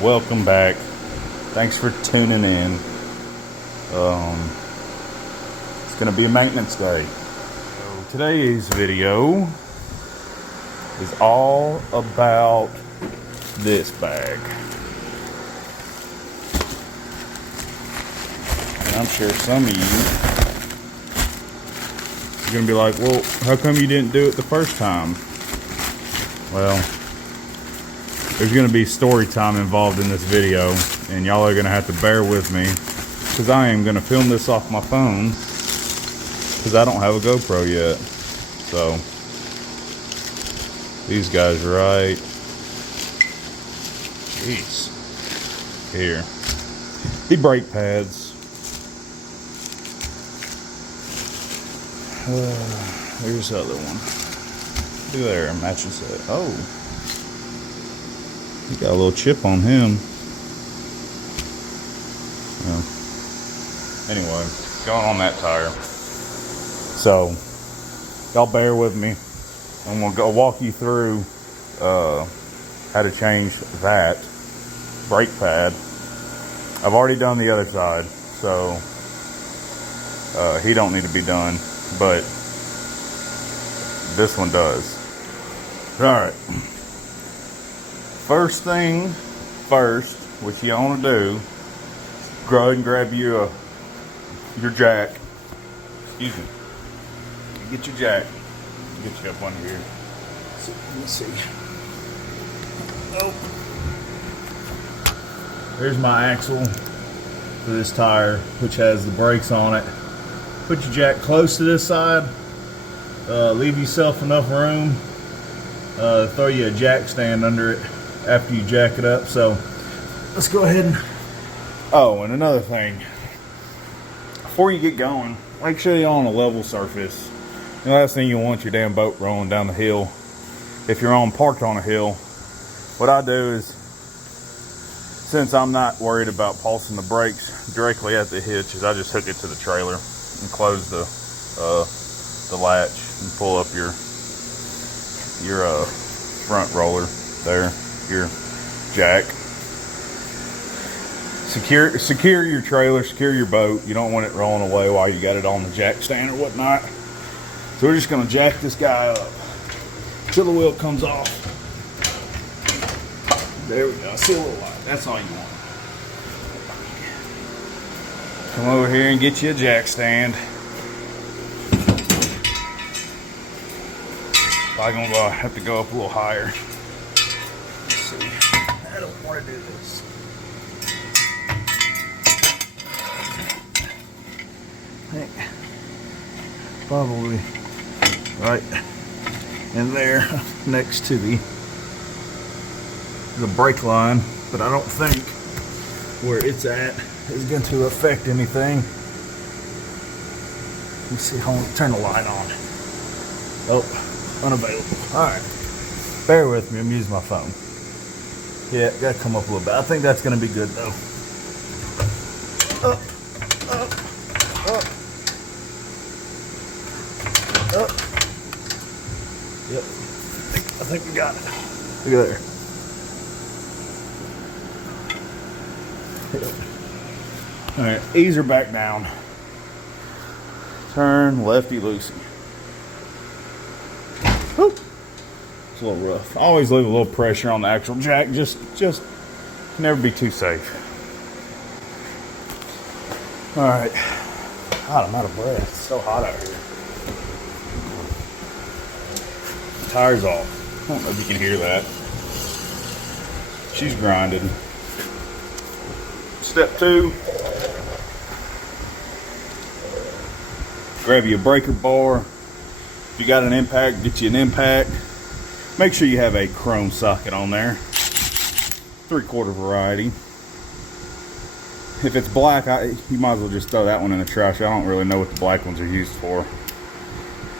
welcome back. Thanks for tuning in. It's gonna be a maintenance day. So today's video is all about this bag. And I'm sure some of you are gonna be like, well, how come you didn't do it the first time? Well, there's gonna be story time involved in this video, and y'all are gonna have to bear with me because I am gonna film this off my phone because I don't have a GoPro yet. So these guys right here, the brake pads. There's the other one. Look there, matching set. Oh, he got a little chip on him. Yeah. Anyway, going on that tire. So, y'all bear with me. I'm gonna go walk you through how to change that brake pad. I've already done the other side, so he don't need to be done, but this one does. All right. First thing first, what you want to do, go ahead and grab your jack. Excuse me. Get your jack. Get you up under here. So, let me see. Oh. There's my axle for this tire, which has the brakes on it. Put your jack close to this side. Leave yourself enough room. Throw you a jack stand under it after you jack it up. So let's go ahead and... Oh, and another thing. Before you get going, make sure you're on a level surface. The last thing you want your damn boat rolling down the hill. If you're parked on a hill, what I do is, since I'm not worried about pulsing the brakes directly at the hitch, is I just hook it to the trailer and close the latch and pull up your front roller there, your jack. Secure your trailer, secure your boat. You don't want it rolling away while you got it on the jack stand or whatnot. So we're just gonna jack this guy up till the wheel comes off. There we go. See a little light. That's all you want. Come over here and get you a jack stand. I'm gonna have to go up a little higher. Let's see. I don't want to do this. I think probably right in there next to the brake line, but I don't think where it's at is going to affect anything. Let me see how to turn the light on. Oh, unavailable. Alright. Bear with me, I'm using my phone. Yeah, gotta come up a little bit. I think that's gonna be good though. Up, up, up, up. Yep. I think we got it. Look at there. Yep. Alright, ease her back down. Turn lefty loosey. Whew. It's a little rough. I always leave a little pressure on the actual jack. Just never be too safe. Alright. God, I'm out of breath. It's so hot out here. Tire's off. I don't know if you can hear that. She's grinded. Step 2. Grab you a breaker bar. If you got an impact, get you an impact. Make sure you have a chrome socket on there. 3/4 variety. If it's black, you might as well just throw that one in the trash. I don't really know what the black ones are used for.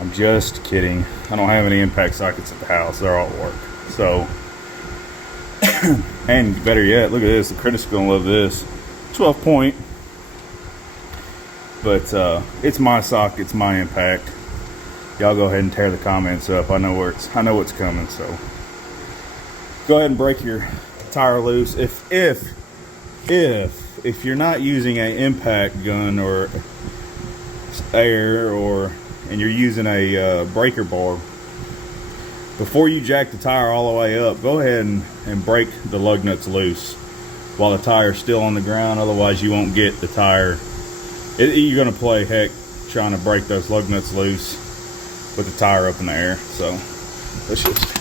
I'm just kidding. I don't have any impact sockets at the house. They're all at work. So, and better yet, look at this. The critics are gonna love this. 12 point. But it's my socket, it's my impact. Y'all go ahead and tear the comments up. I know what's coming. So go ahead and break your tire loose, if you're not using an impact gun or air, and you're using a breaker bar, before you jack the tire all the way up, go ahead and break the lug nuts loose while the tire's still on the ground. Otherwise you won't get the tire. You're gonna play heck trying to break those lug nuts loose with the tire up in the air. So let's just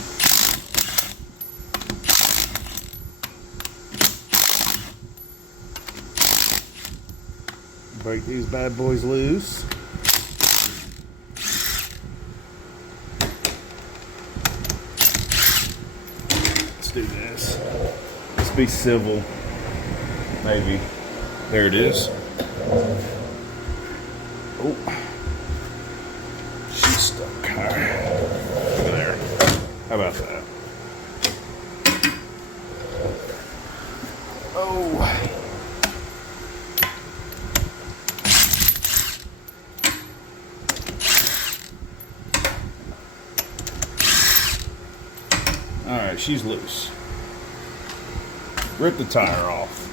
break these bad boys loose. Let's do this. Let's be civil. Maybe. There it is. Oh. She's stuck. All right. There. How about that? Oh. Alright, she's loose. Rip the tire off.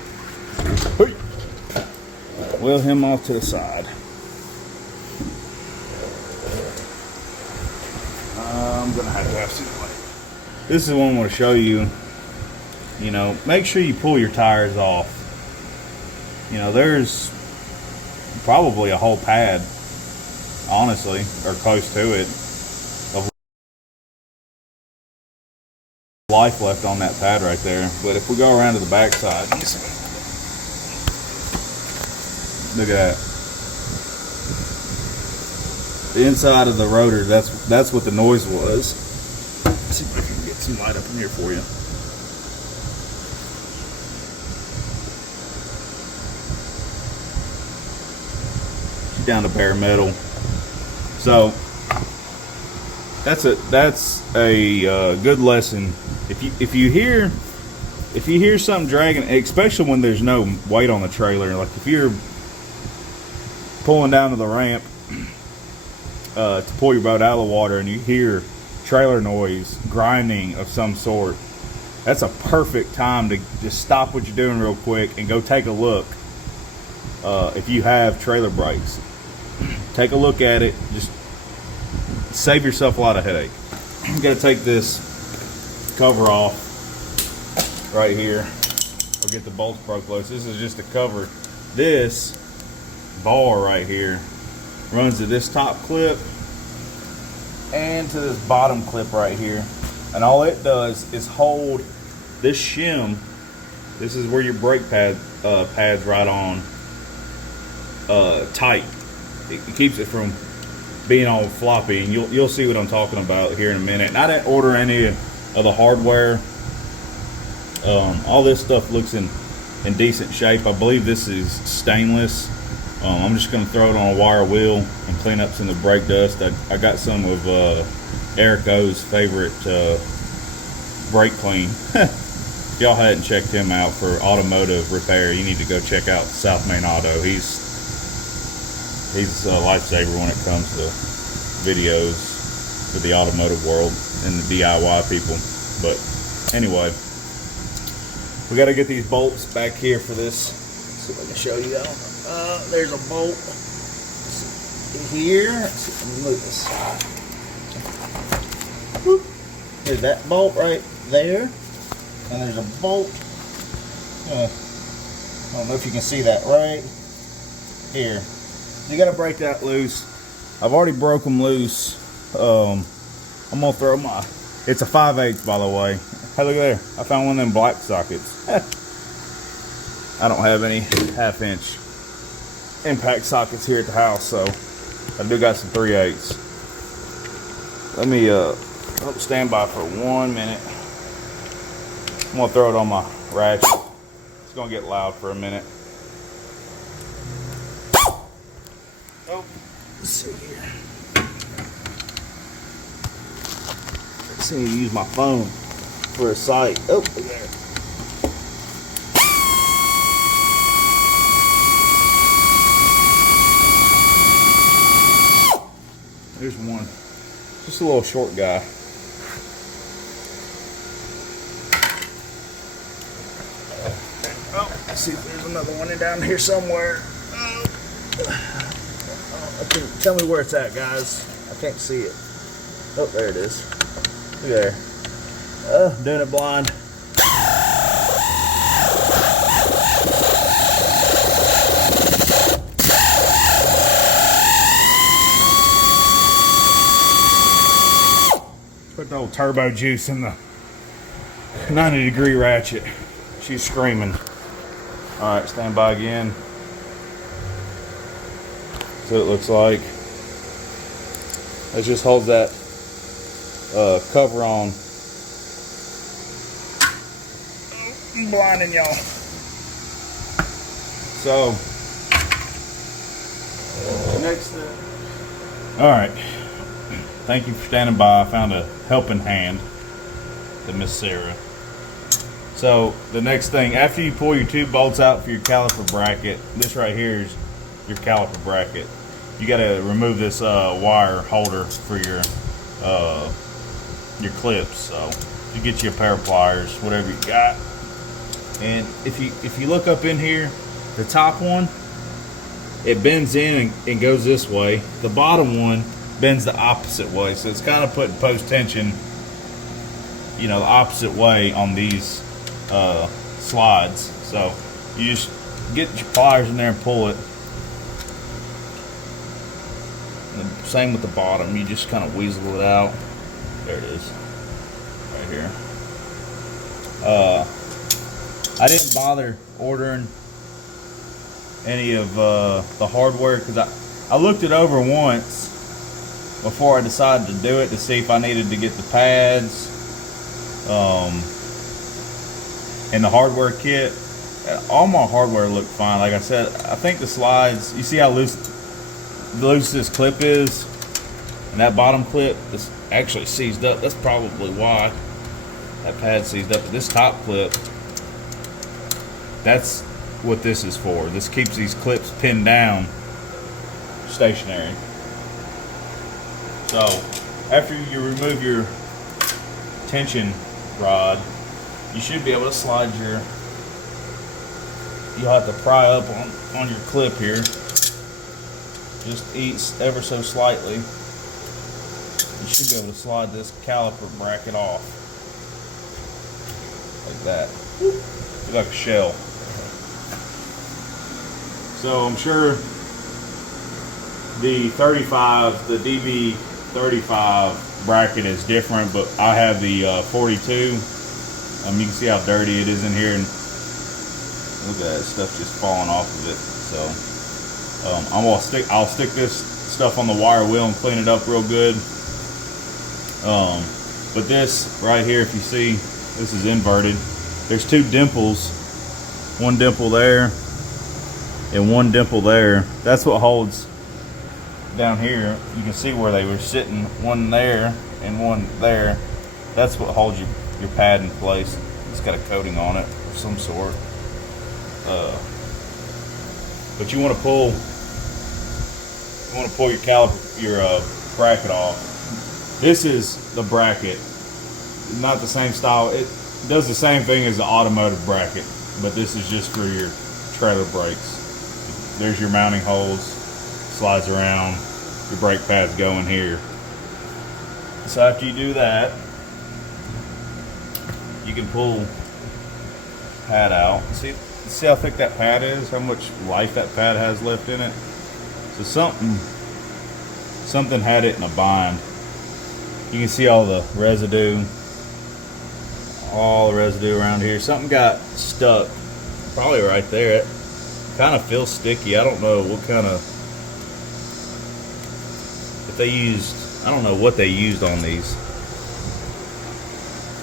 Wheel him off to the side. I'm gonna have some light. This is one I want to show you. You know, make sure you pull your tires off. You know, there's probably a whole pad, honestly, or close to it, of life left on that pad right there. But if we go around to the back side, look at that. The inside of the rotor, that's what the noise was. Let's see if I can get some light up in here for you. Down to bare metal. So that's a good lesson. If you hear something dragging, especially when there's no weight on the trailer, like if you're pulling down to the ramp to pull your boat out of the water and you hear trailer noise, grinding of some sort, that's a perfect time to just stop what you're doing real quick and go take a look. If you have trailer brakes, take a look at it. Just save yourself a lot of headache. You got to take this cover off right here, or get the bolts broke loose. This is just to cover. This bar right here runs to this top clip and to this bottom clip right here, and all it does is hold this shim. This is where your brake pads right on tight. It keeps it from being all floppy, and you'll see what I'm talking about here in a minute. And I didn't order any of the hardware. All this stuff looks in decent shape. I believe this is stainless. I'm just going to throw it on a wire wheel and clean up some of the brake dust. I got some of Eric O's favorite brake clean. If y'all hadn't checked him out for automotive repair, you need to go check out South Main Auto. He's a lifesaver when it comes to videos for the automotive world and the DIY people. But anyway, we got to get these bolts back here for this. Let's see if I can show you that. There's a bolt here. Let's see if I can move this. Whoop. There's that bolt right there, and there's a bolt. I don't know if you can see that right here. You gotta break that loose. I've already broke them loose. I'm gonna throw it's a 5/8 by the way. Hey, look there. I found one of them black sockets. I don't have any 1/2" impact sockets here at the house, so I do got some 3/8. Let me stand by for 1 minute. I'm gonna throw it on my ratchet. It's gonna get loud for a minute. Oh, let's see here. Let's see, use my phone for a sight. Oh, there. There's one. Just a little short guy. see if there's another one in down here somewhere. Tell me where it's at, guys. I can't see it. Oh, there it is. Look there. Doing it blind. Put the old turbo juice in the 90-degree ratchet. She's screaming. All right, stand by again. So it looks like. It just holds that cover on. I'm blinding y'all. So, next step. All right. Thank you for standing by. I found a helping hand to Miss Sarah. So the next thing, after you pull your two bolts out for your caliper bracket, this right here is your caliper bracket. You got to remove this wire holder for your clips. So you get you a pair of pliers, whatever you got. And if you look up in here, the top one, it bends in and goes this way. The bottom one bends the opposite way, so it's kind of putting post tension, you know, the opposite way on these slides. So you just get your pliers in there and pull it. And same with the bottom, you just kind of weasel it out. There it is, right here. I didn't bother ordering any of the hardware because I looked it over once before I decided to do it to see if I needed to get the pads and the hardware kit. All my hardware looked fine. Like I said, I think the slides, you see how loose this clip is, and that bottom clip is actually seized up. That's probably why that pad seized up. But this top clip, that's what this is for. This keeps these clips pinned down stationary. So after you remove your tension rod, you should be able to slide you'll have to pry up on your clip here. Just ever so slightly. You should be able to slide this caliper bracket off. Like that. Looks like a shell. So I'm sure the DB42 bracket is different, but I have the 42. You can see how dirty it is in here, and look at that stuff just falling off of it. So I'll stick this stuff on the wire wheel and clean it up real good. But this right here, if you see, this is inverted. There's two dimples, one dimple there and one dimple there. That's what holds down here. You can see where they were sitting, one there and one there. That's what holds your pad in place. It's got a coating on it of some sort. But you want to pull your bracket off. This is the bracket, not the same style. It does the same thing as the automotive bracket, but this is just for your trailer brakes. There's your mounting holes, slides around, your brake pads go in here. So after you do that, you can pull the pad out. See how thick that pad is, how much life that pad has left in it. So something had it in a bind. You can see all the residue around here. Something got stuck, probably right there. It kind of feels sticky. I don't know what kind of, I don't know what they used on these,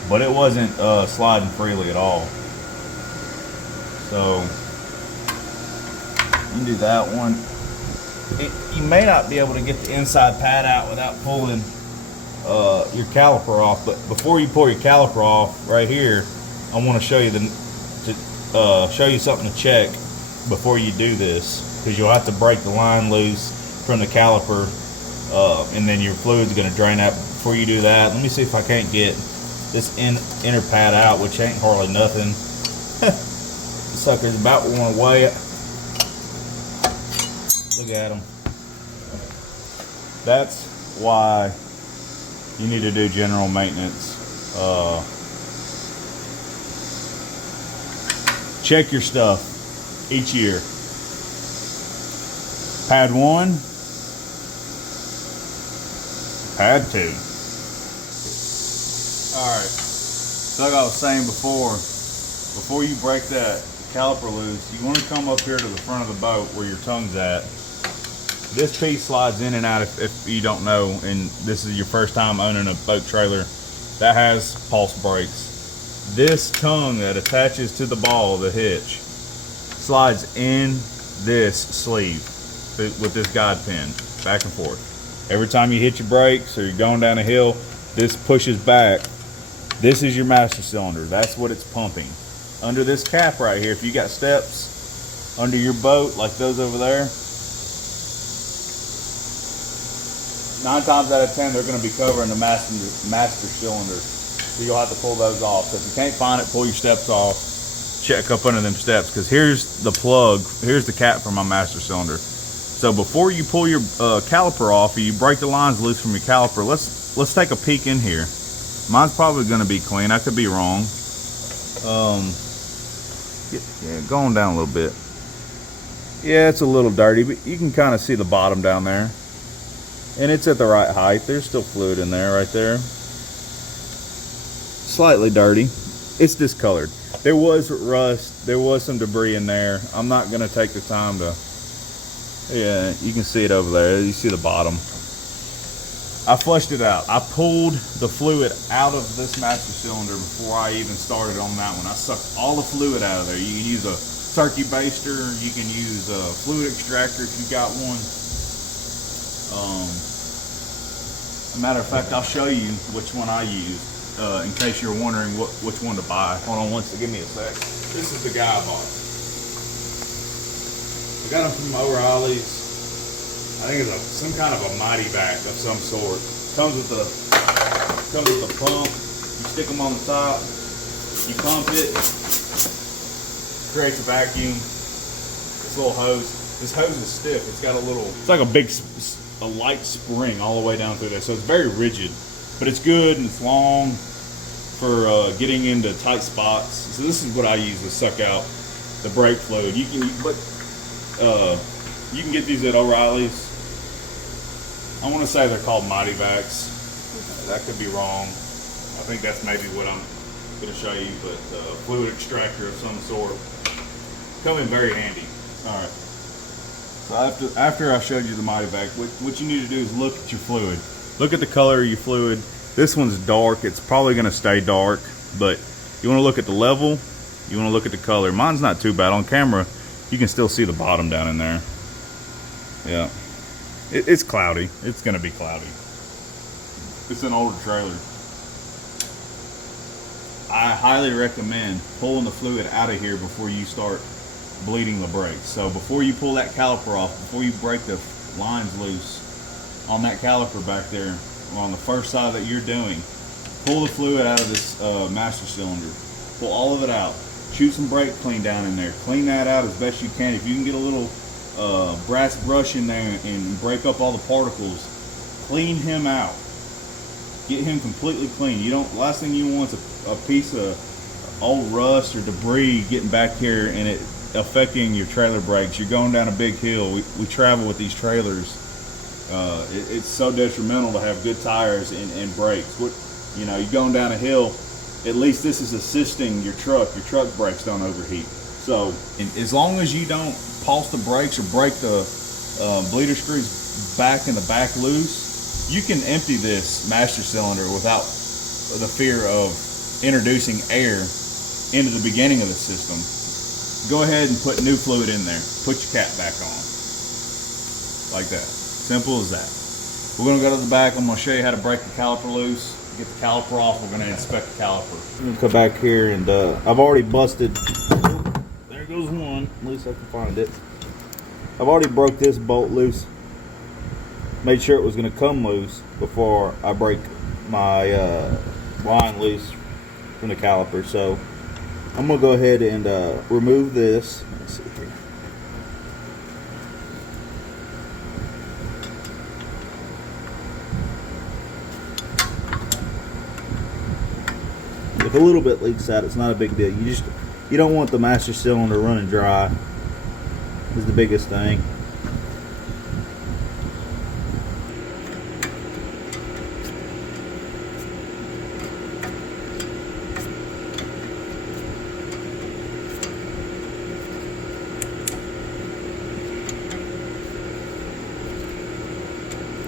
but it wasn't sliding freely at all. So you can do that one. You may not be able to get the inside pad out without pulling your caliper off, but before you pull your caliper off, right here, I want to show you something to check before you do this, because you'll have to break the line loose from the caliper, and then your fluid's going to drain out. Before you do that, let me see if I can't get this inner pad out, which ain't hardly nothing. sucker's about want to weigh it. Look at them. That's why you need to do general maintenance. Check your stuff each year. Pad 1, pad 2. Alright, so like I was saying before you break that caliper loose, you want to come up here to the front of the boat where your tongue's at. This piece slides in and out if you don't know, and this is your first time owning a boat trailer that has pulse brakes. This tongue that attaches to the ball, the hitch, slides in this sleeve with this guide pin, back and forth. Every time you hit your brakes or you're going down a hill, this pushes back. This is your master cylinder. That's what it's pumping. Under this cap right here, if you got steps under your boat like those over there, 9 times out of 10 they're going to be covering the master cylinder. So you'll have to pull those off. So if you can't find it, pull your steps off. Check up under them steps, because here's the plug. Here's the cap for my master cylinder. So before you pull your caliper off or you break the lines loose from your caliper, let's take a peek in here. Mine's probably going to be clean. I could be wrong. Yeah, going down a little bit. Yeah, it's a little dirty, but you can kind of see the bottom down there. And it's at the right height. There's still fluid in there, right there. Slightly dirty. It's discolored. There was rust. There was some debris in there. I'm not going to take the time to... Yeah, you can see it over there. You see the bottom. I flushed it out. I pulled the fluid out of this master cylinder before I even started on that one. I sucked all the fluid out of there. You can use a turkey baster. You can use a fluid extractor if you got one. Matter of fact, I'll show you which one I use in case you're wondering which one to buy. Hold on give me a sec. This is the guy I bought. I got them from O'Reilly's. I think it's some kind of a mighty vac of some sort. Comes with the pump. You stick them on the top. You pump it. Creates a vacuum. This little hose. This hose is stiff. It's got a little. It's like a light spring all the way down through there. So it's very rigid, but it's good and it's long for getting into tight spots. So this is what I use to suck out the brake fluid. You can get these at O'Reilly's. I want to say they're called Mighty Vacs. That could be wrong. I think that's maybe what I'm going to show you, but fluid extractor of some sort. Come in very handy. All right. So after I showed you the Mighty Vac, what you need to do is look at your fluid. Look at the color of your fluid. This one's dark. It's probably going to stay dark, but you want to look at the level. You want to look at the color. Mine's not too bad. On camera, you can still see the bottom down in there. Yeah. It's cloudy. It's going to be cloudy. It's an older trailer. I highly recommend pulling the fluid out of here before you start bleeding the brakes. So before you pull that caliper off, before you break the lines loose on that caliper back there, on the first side that you're doing, pull the fluid out of this master cylinder. Pull all of it out. Shoot some brake clean down in there. Clean that out as best you can. If you can get a little brass brush in there and break up all the particles, clean him out. Get him completely clean. Last thing you want is a piece of old rust or debris getting back here and it affecting your trailer brakes. You're going down a big hill. We travel with these trailers. It's so detrimental to have good tires and brakes. You're going down a hill. At least this is assisting your truck. Your truck brakes don't overheat. So as long as you don't pulse the brakes or break the bleeder screws back in the back loose, you can empty this master cylinder without the fear of introducing air into the beginning of the system. Go ahead and put new fluid in there. Put your cap back on. Like that. Simple as that. We're going to go to the back. I'm going to show you how to break the caliper loose. Get the caliper off. We're going to inspect the caliper. I'm going to come back here and I've already busted. There goes one. At least I can find it. I've already broke this bolt loose. Made sure it was going to come loose before I break my line loose from the caliper. So I'm gonna go ahead and remove this. Let's see here. If a little bit leaks out, it's not a big deal. You don't want the master cylinder running dry. Is the biggest thing.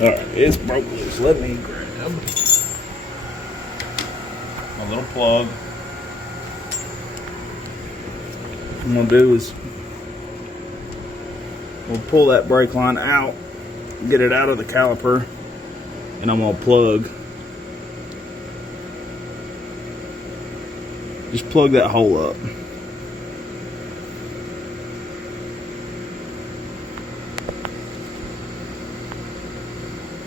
Alright, it's broke loose. Let me grab my little plug. What I'm going to do is we'll pull that brake line out, get it out of the caliper, and I'm going to plug. Just plug that hole up.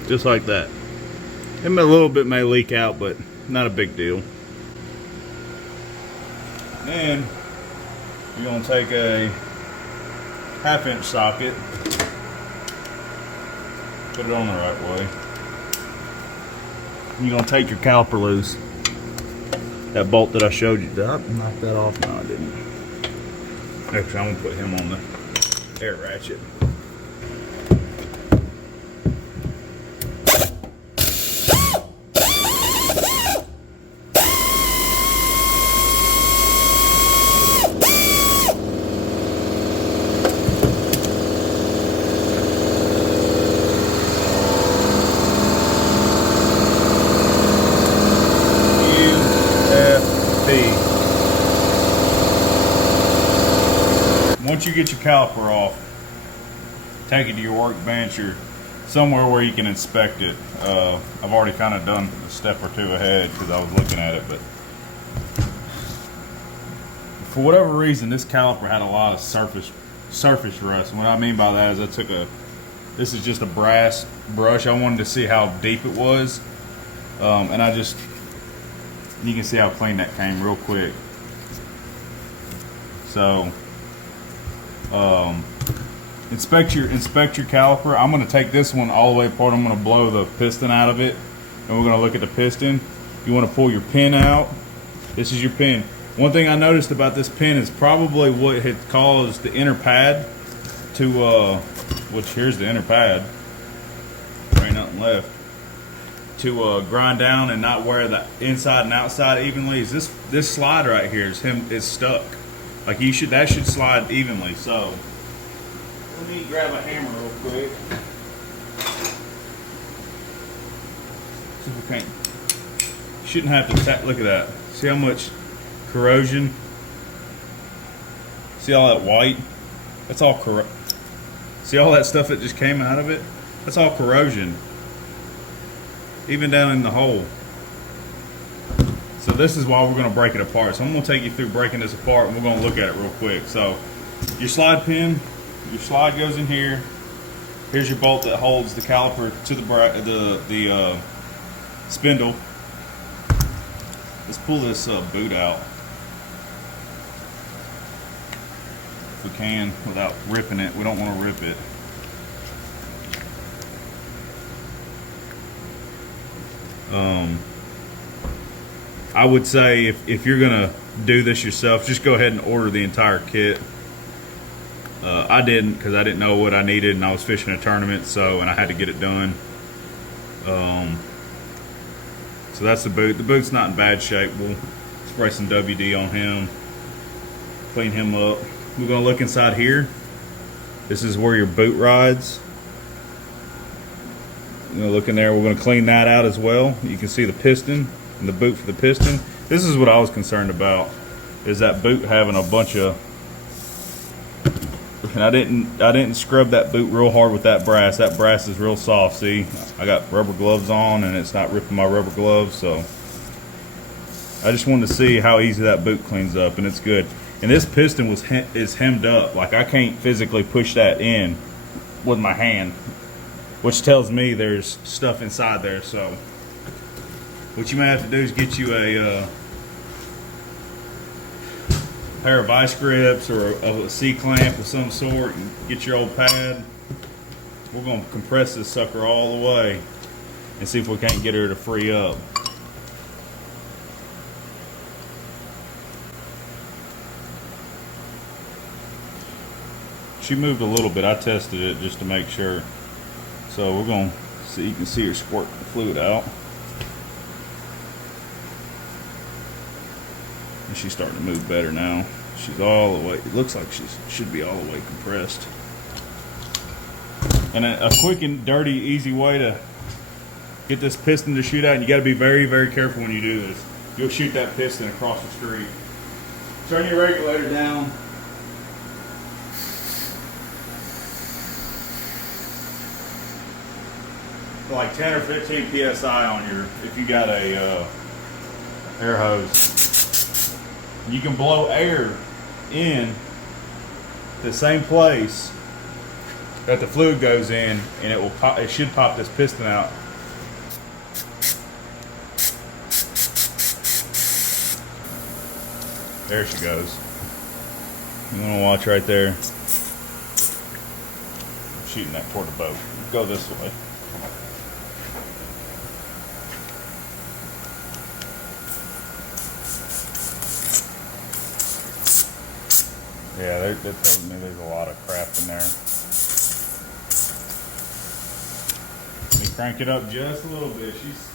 Just like that. And a little bit may leak out, but not a big deal. Then you're going to take a 1/2-inch socket, put it on the right way. You're going to take your caliper loose. That bolt that I showed you, did I knock that off? No, I didn't. Actually, I'm going to put him on the air ratchet. Once you get your caliper off, take it to your workbench or somewhere where you can inspect it. I've already kind of done a step or two ahead because I was looking at it, but for whatever reason, this caliper had a lot of surface rust. And what I mean by that is this is just a brass brush. I wanted to see how deep it was, and you can see how clean that came real quick. So inspect your caliper. I'm going to take this one all the way apart. I'm going to blow the piston out of it, and we're going to look at the piston. You want to pull your pin out. This is your pin. One thing I noticed about this pin is probably what had caused the inner pad to which here's the inner pad, there ain't nothing left, to grind down and not wear the inside and outside evenly. Is this slide right here is stuck. Like that should slide evenly. So let me grab a hammer real quick. See if we can't. Shouldn't have to tap. Look at that. See how much corrosion? See all that white? That's all See all that stuff that just came out of it? That's all corrosion. Even down in the hole. So this is why we're going to break it apart. So I'm going to take you through breaking this apart, and we're going to look at it real quick. So your slide pin, your slide goes in here. Here's your bolt that holds the caliper to the spindle. Let's pull this boot out if we can without ripping it. We don't want to rip it. I would say if you're gonna do this yourself, just go ahead and order the entire kit. I didn't, because I didn't know what I needed, and I was fishing a tournament, and I had to get it done. So that's the boot. The boot's not in bad shape. We'll spray some WD on him, clean him up. We're gonna look inside here. This is where your boot rides. You're gonna look in there. We're gonna clean that out as well. You can see the piston and the boot for the piston. This is what I was concerned about, is that boot having a bunch of, and I didn't scrub that boot real hard with that brass. That brass is real soft. See, I got rubber gloves on and it's not ripping my rubber gloves. So I just wanted to see how easy that boot cleans up, and it's good. And this piston is hemmed up. Like, I can't physically push that in with my hand, which tells me there's stuff inside there. So what you may have to do is get you pair of vice grips or a C-clamp of some sort and get your old pad. We're going to compress this sucker all the way and see if we can't get her to free up. She moved a little bit. I tested it just to make sure. So we're going to see, you can see her squirt the fluid out. And she's starting to move better now. She's all the way, it looks like she should be all the way compressed. And a quick and dirty, easy way to get this piston to shoot out, and you got to be very, very careful when you do this. You'll shoot that piston across the street. Turn your regulator down. Like 10 or 15 psi on your, if you got a air hose. You can blow air in the same place that the fluid goes in, and it will pop, it should pop this piston out. There she goes. You want to watch right there. I'm shooting that toward the boat. Go this way. Yeah, that tells me there's a lot of crap in there. Let me crank it up just a little bit. She's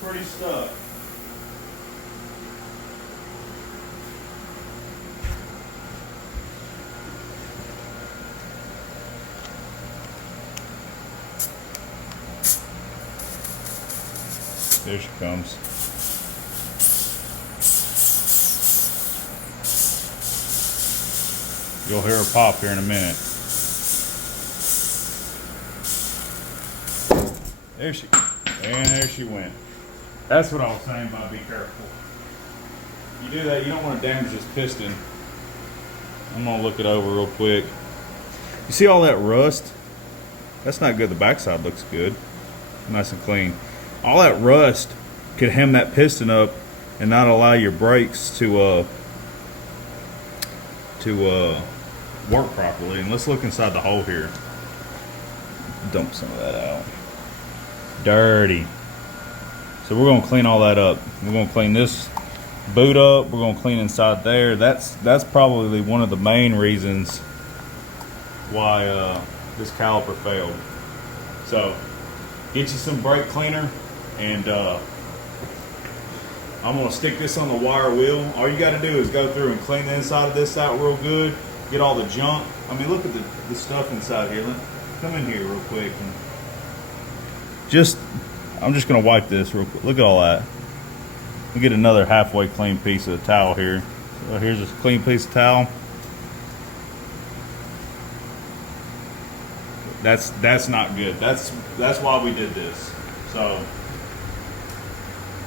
pretty stuck. There she comes. You'll hear her pop here in a minute. There she went. That's what I was saying about be careful. You do that, you don't want to damage this piston. I'm gonna look it over real quick. You see all that rust? That's not good. The backside looks good. Nice and clean. All that rust could hem that piston up and not allow your brakes to work properly. And let's look inside the hole here. Dump some of that out. Dirty. So we're gonna clean all that up. We're gonna clean this boot up. We're gonna clean inside there. That's probably one of the main reasons why this caliper failed. So get you some brake cleaner, and I'm gonna stick this on the wire wheel. All you gotta do is go through and clean the inside of this out real good. Get all the junk. I mean, look at the stuff inside here. Come in here real quick. And I'm just gonna wipe this real quick. Look at all that. We get another halfway clean piece of towel here. So here's a clean piece of towel. That's not good. That's why we did this. So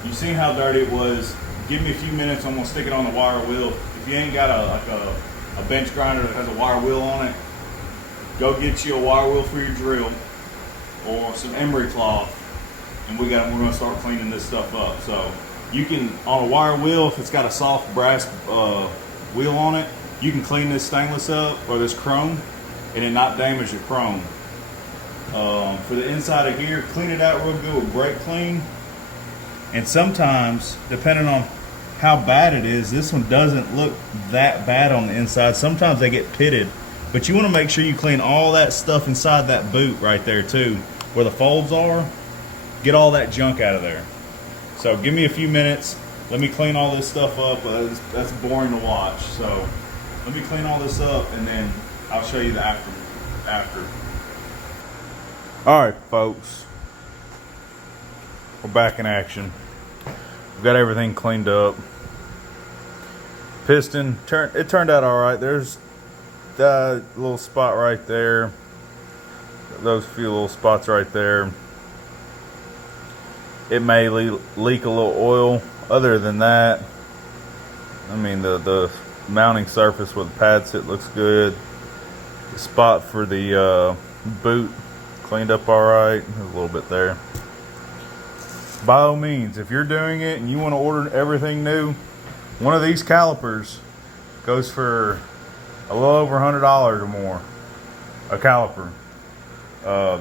you seen how dirty it was. Give me a few minutes. I'm gonna stick it on the wire wheel. If you ain't got a bench grinder that has a wire wheel on it, go get you a wire wheel for your drill or some emery cloth, and we're gonna start cleaning this stuff up. So you can, on a wire wheel, if it's got a soft brass wheel on it, you can clean this stainless up or this chrome and it not damage your chrome. For the inside of here, clean it out real good with brake clean. And sometimes, depending on how bad it is, this one doesn't look that bad on the inside. Sometimes they get pitted, but you want to make sure you clean all that stuff inside that boot right there too, where the folds are. Get all that junk out of there. So give me a few minutes. Let me clean all this stuff up. That's boring to watch. So let me clean all this up, and then I'll show you the after. All right, folks. We're back in action. We've got everything cleaned up. Piston, it turned out all right. There's that little spot right there. Those few little spots right there. It may leak a little oil. Other than that, I mean, the mounting surface where the pad sit looks good. The spot for the boot cleaned up all right. There's a little bit there. By all means, if you're doing it and you want to order everything new, one of these calipers Goes for a little over $100 or more. A caliper.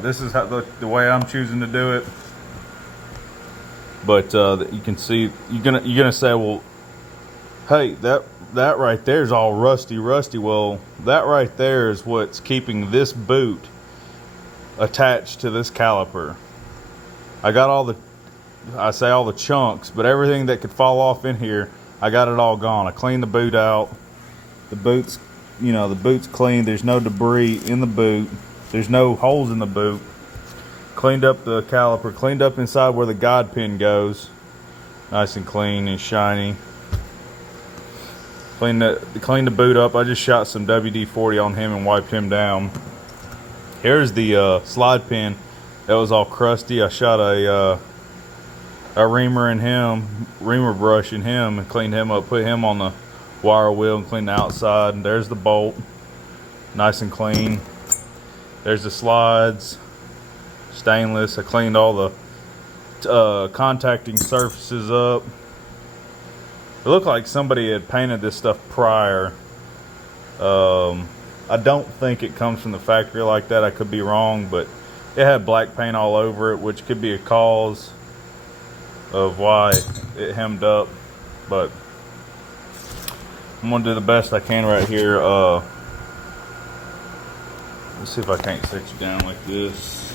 This is how the way I'm choosing to do it. But you can see, you're gonna say, well, hey, that right there is all rusty. Well, that right there is what's keeping this boot attached to this caliper. I got all the chunks, but everything that could fall off in here, I got it all gone. I cleaned the boot out. The boot's, the boot's clean. There's no debris in the boot. There's no holes in the boot. Cleaned up the caliper, cleaned up inside where the guide pin goes. Nice and clean and shiny. Cleaned the boot up. I just shot some WD-40 on him and wiped him down. Here's the slide pin that was all crusty. I shot a reamer brush in him and cleaned him up, put him on the wire wheel and cleaned the outside. And there's the bolt, nice and clean. There's the slides, stainless. I cleaned all the contacting surfaces up. It looked like somebody had painted this stuff prior. I don't think it comes from the factory like that. I could be wrong, but it had black paint all over it, which could be a cause of why it hemmed up. But I'm gonna do the best I can right here. Let's see if I can't set you down like this.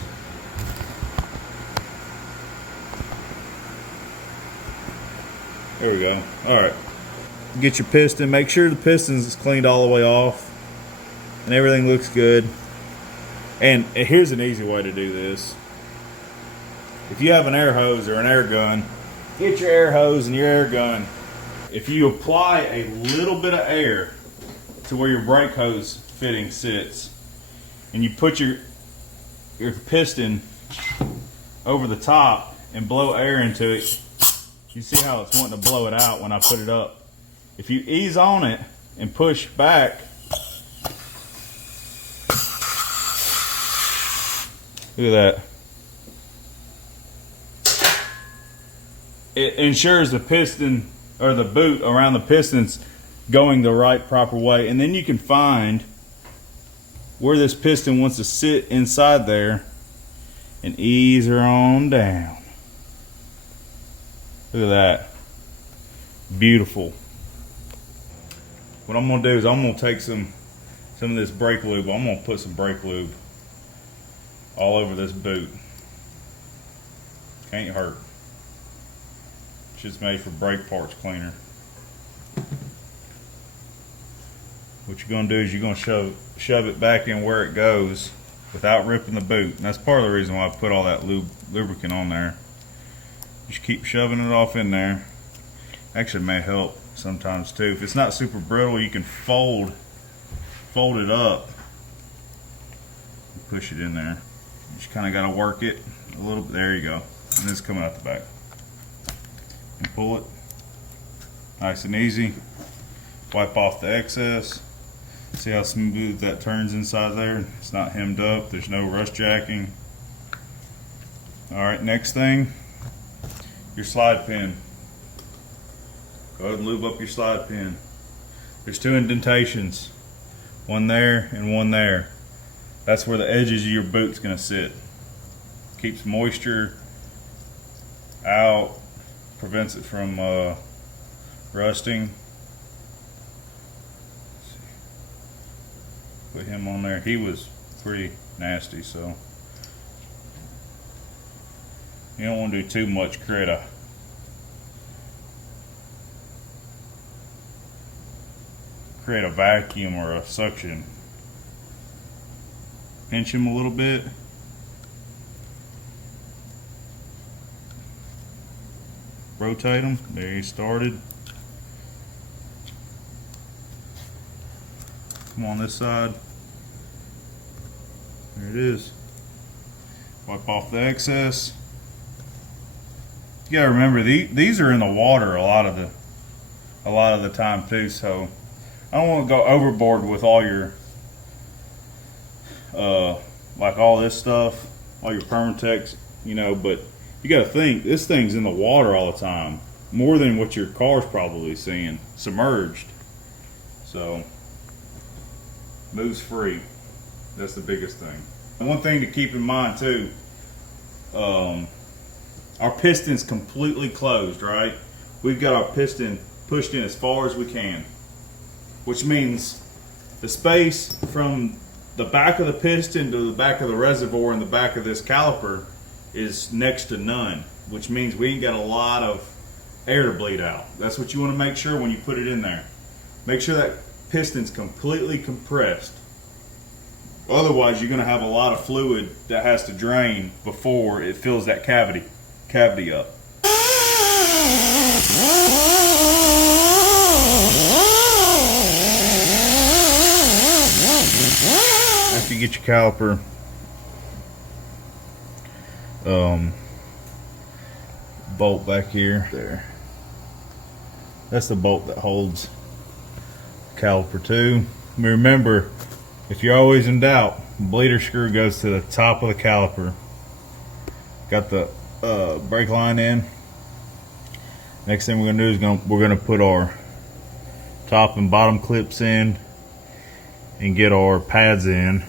There we go. All right. Get your piston. Make sure the piston's is cleaned all the way off and everything looks good. And here's an easy way to do this. If you have an air hose or an air gun, get your air hose and your air gun. If you apply a little bit of air to where your brake hose fitting sits, and you put your piston over the top and blow air into it, you see how it's wanting to blow it out when I put it up. If you ease on it and push back, look at that. It ensures the piston or the boot around the piston's going the right proper way. And then you can find where this piston wants to sit inside there and ease her on down. Look at that. Beautiful. What I'm gonna do is I'm gonna take some of this brake lube. I'm gonna put some brake lube all over this boot. Can't hurt. It's just made for brake parts cleaner. What you're gonna do is you're gonna shove it back in where it goes without ripping the boot. And that's part of the reason why I put all that lubricant on there. Just keep shoving it off in there. Actually, it may help sometimes too. If it's not super brittle, you can fold it up and push it in there. You just kind of got to work it a little bit. There you go. And it's coming out the back. And pull it. Nice and easy. Wipe off the excess. See how smooth that turns inside there? It's not hemmed up. There's no rust jacking. Alright, next thing, your slide pin. Go ahead and lube up your slide pin. There's two indentations. One there and one there. That's where the edges of your boot's gonna sit. Keeps moisture out, prevents it from rusting. Put him on there. He was pretty nasty, so you don't want to do too much. Create a vacuum or a suction. Pinch him a little bit. Rotate him. There, he started. Come on this side. There it is. Wipe off the excess. You gotta remember these are in the water a lot of the time too. So I don't want to go overboard with all your like all this stuff, all your Permatex, but you got to think this thing's in the water all the time, more than what your car's probably seeing submerged. So moves free. That's the biggest thing. And one thing to keep in mind too, our piston's completely closed, right? We've got our piston pushed in as far as we can, which means the space from the back of the piston to the back of the reservoir and the back of this caliper is next to none, which means we ain't got a lot of air to bleed out. That's what you want to make sure when you put it in there. Make sure that piston's completely compressed. Otherwise, you're going to have a lot of fluid that has to drain before it fills that cavity up. After you get your caliper bolt back here, there. That's the bolt that holds caliper too. Remember, if you're always in doubt, bleeder screw goes to the top of the caliper. Got the brake line in. Next thing we're gonna do is we're gonna put our top and bottom clips in and get our pads in.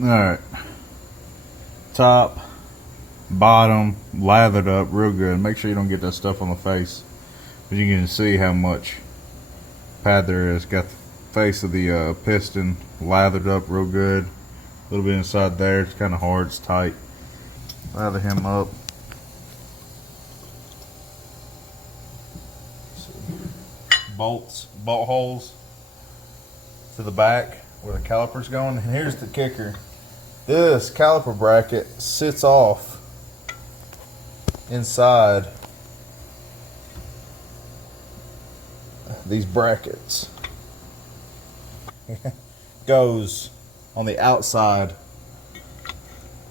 Alright. Top, bottom, lathered up real good. Make sure you don't get that stuff on the face. But you can see how much pad there is. Got the face of the piston lathered up real good. A little bit inside there. It's kind of hard. It's tight. Lather him up. Bolt holes to the back where the caliper's going. And here's the kicker. This caliper bracket sits off inside these brackets. Goes on the outside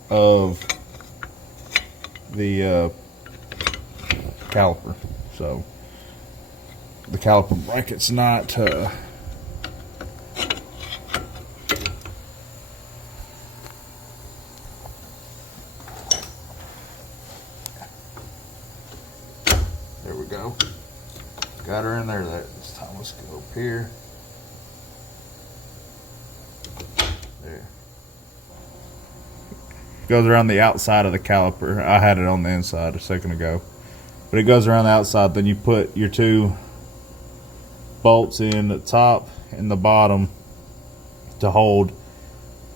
of the caliper. So the caliper bracket's not there we go. Got her in there. This time let's go up here. There. Goes around the outside of the caliper. I had it on the inside a second ago. But it goes around the outside. Then you put your two bolts in the top and the bottom to hold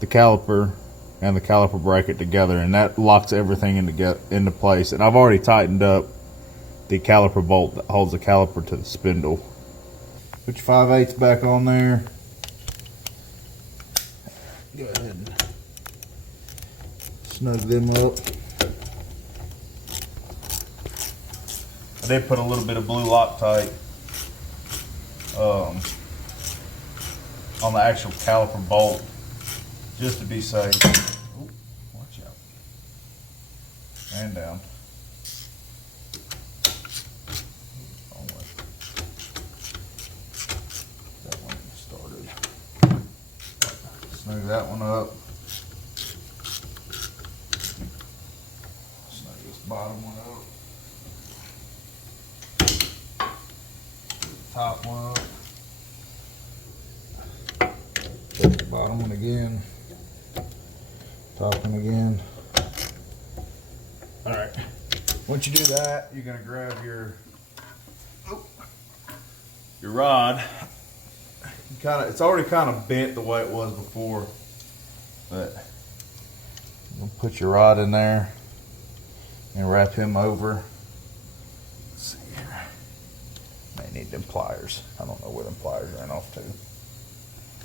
the caliper and the caliper bracket together, and that locks everything into place. And I've already tightened up the caliper bolt that holds the caliper to the spindle. Put your 5/8 back on there. Go ahead and snug them up. I did put a little bit of blue Loctite on the actual caliper bolt just to be safe. Ooh, watch out. And down. That one started. Snug that one up. Snug this bottom one up. Top one up. Take the bottom one again. Top one again. Alright. Once you do that, you're going to grab your rod. It's already kind of bent the way it was before. But you'll put your rod in there and wrap him over. Let's see here. May need them pliers. I don't know where them pliers ran off to.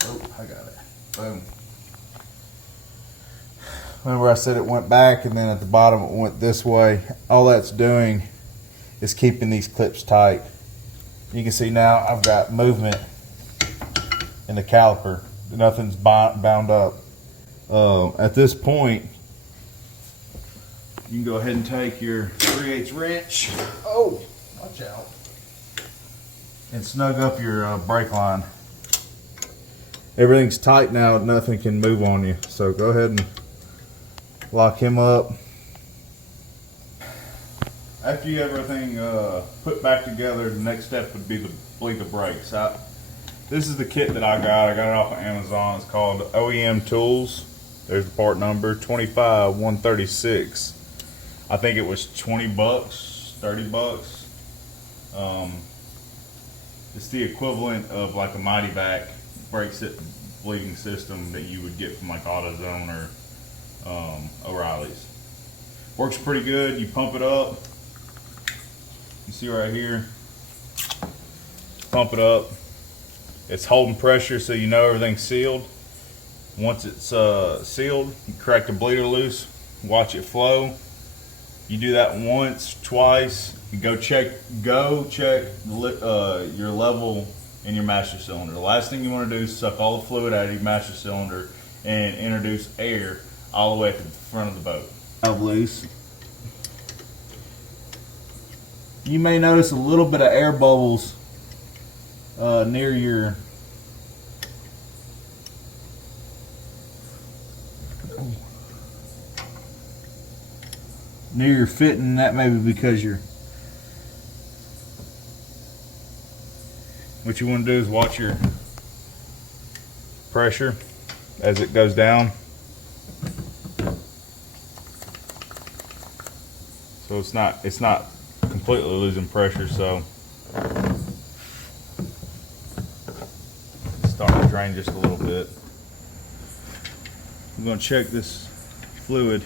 Oh, I got it. Boom. Remember I said it went back and then at the bottom it went this way. All that's doing is keeping these clips tight. You can see now I've got movement in the caliper. Nothing's bound up. At this point, you can go ahead and take your 3/8 wrench. Oh, watch out. And snug up your brake line. Everything's tight now, nothing can move on you. So go ahead and lock him up. after you have everything put back together, the next step would be to bleed the brakes. This is the kit that I got. I got it off of Amazon. It's called OEM Tools. There's the part number 25136. I think it was 20 bucks, 30 bucks. It's the equivalent of like a Mighty Vac brake bleeding system that you would get from like AutoZone or O'Reilly's. Works pretty good. You pump it up. You see right here. Pump it up. It's holding pressure so you know everything's sealed. Once it's sealed, you crack the bleeder loose, watch it flow. You do that once, twice. You go check your level in your master cylinder. The last thing you want to do is suck all the fluid out of your master cylinder and introduce air all the way to the front of the boat. Valve loose. You may notice a little bit of air bubbles near your fitting. That may be because what you want to do is watch your pressure as it goes down. So it's not completely losing pressure, so it's starting to drain just a little bit. I'm going to check this fluid.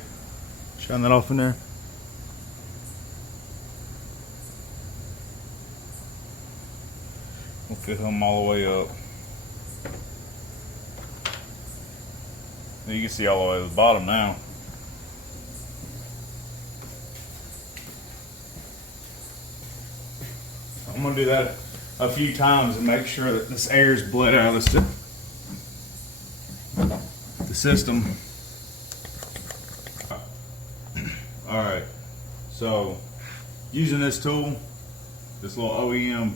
Shine that off in there. We'll fill them all the way up. You can see all the way to the bottom now. I'm going to do that a few times and make sure that this air is bled out of the system. Alright, so using this tool, this little OEM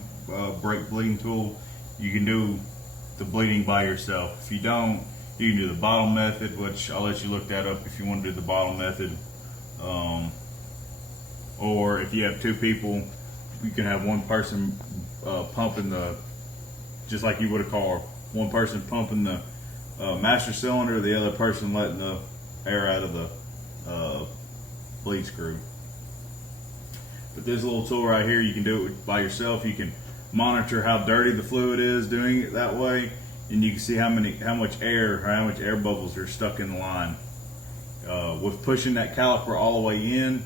brake bleeding tool, you can do the bleeding by yourself. If you don't, you can do the bottle method, which I'll let you look that up if you want to do the bottle method. Or if you have two people, you can have one person pumping just like you would a car, one person pumping the master cylinder, the other person letting the air out of the bleed screw. But this little tool right here, you can do it by yourself. You can monitor how dirty the fluid is doing it that way, and you can see how much air bubbles are stuck in the line. With pushing that caliper all the way in,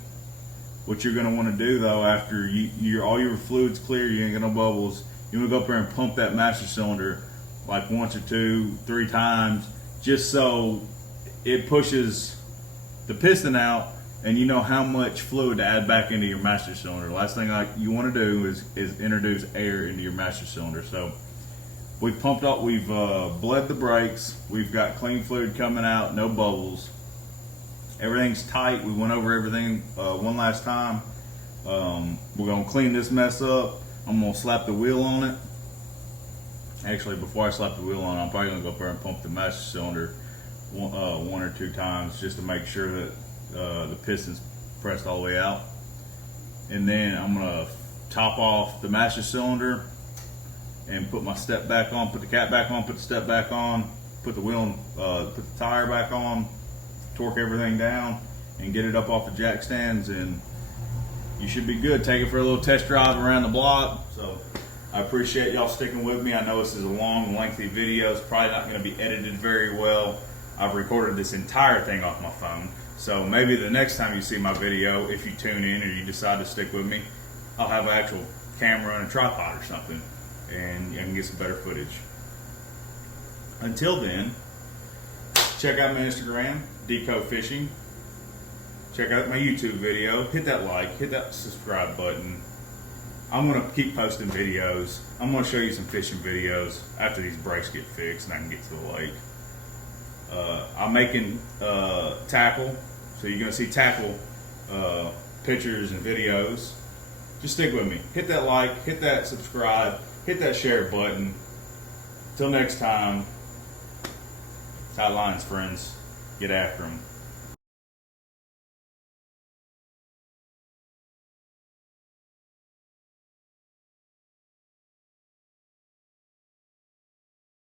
what you're going to want to do though, after all your fluid's clear, you ain't got no bubbles, you want to go up there and pump that master cylinder like once or two, 3 times, just so it pushes the piston out and you know how much fluid to add back into your master cylinder. Last thing you want to do is introduce air into your master cylinder. So we've pumped up, we've bled the brakes, we've got clean fluid coming out, no bubbles. Everything's tight. We went over everything one last time. We're going to clean this mess up. I'm going to slap the wheel on it. Actually, before I slap the wheel on it, I'm probably going to go up there and pump the master cylinder one or two times just to make sure that the piston's pressed all the way out. And then I'm going to top off the master cylinder and put my step back on, put the cap back on, put the step back on, put the wheel, put the tire back on, torque everything down, and get it up off the jack stands, and you should be good. Take it for a little test drive around the block. So I appreciate y'all sticking with me. I know this is a long, lengthy video. It's probably not going to be edited very well. I've recorded this entire thing off my phone, so maybe the next time you see my video, if you tune in or you decide to stick with me, I'll have an actual camera and a tripod or something, and I can get some better footage. Until then, check out my Instagram, Deco Fishing. Check out my YouTube video. Hit that like, hit that subscribe button. I'm going to keep posting videos. I'm going to show you some fishing videos after these brakes get fixed and I can get to the lake. I'm making tackle, so you're going to see tackle pictures and videos. Just stick with me. Hit that like, hit that subscribe, hit that share button. Till next time, tight lines, friends. Get after them.